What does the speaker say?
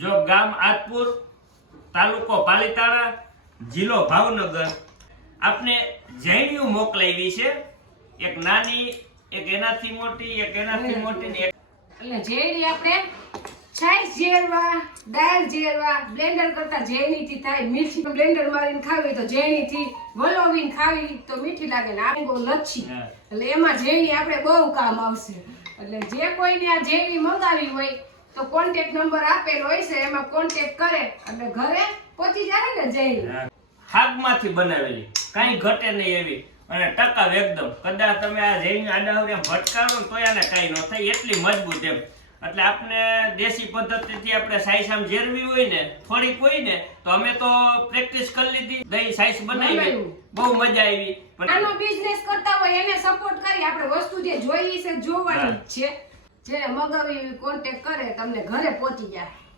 જો ગામ આદપુર, તાલુકો પાલીતાણા, જિલ્લો ભાવનગર આપને જૈનિયું મોકલાવી છે, એક નાની, એક એનાથી મોટી, એક એનાથી મોટી ને એટલે જૈની આપણે છાશ જેરવા, દાળ જેરવા, બ્લેન્ડર કરતા જૈની થી થાય મીઠી, બ્લેન્ડર મારીને ખાવી તો જૈની થી વલોવીને ખાવી તો મીઠી લાગે ને આ બહુ લચ્છી, એટલે એમાં જૈની આપણે બહુ કામ આવશે। એટલે જે કોઈને આ જૈની મંગાવી હોય તો કોન્ટેક્ટ નંબર આપેલો હોય છે, એમાં કોન્ટેક્ટ કરે એટલે ઘરે પહોંચી જાય ને જૈની। શાકમાંથી બનાવેલી, કાંઈ ઘટે નહીં એવી અને ટકાવ એકદમ। કદાચ તમે આ જૈન આડાવડિયા ભટકાડો ને તો એને કાંઈ ન થાય, એટલી મજબૂત એમ। એટલે આપણે દેશી પદ્ધતિથી આપણે સાઈસ આમ જેરવી હોય ને, થોડીક હોય ને, તો અમે તો પ્રેક્ટિસ કરી લીધી, દહીં સાઈસ બનાવી, બહુ મજા આવી। આનો બિઝનેસ કરતા હોય એને સપોર્ટ કરી, આપણે વસ્તુ જે જોઈ છે જોવાની જ છે, જે મગાવી કોન્ટેક્ટ કરે તમને ઘરે પહોંચી જાય।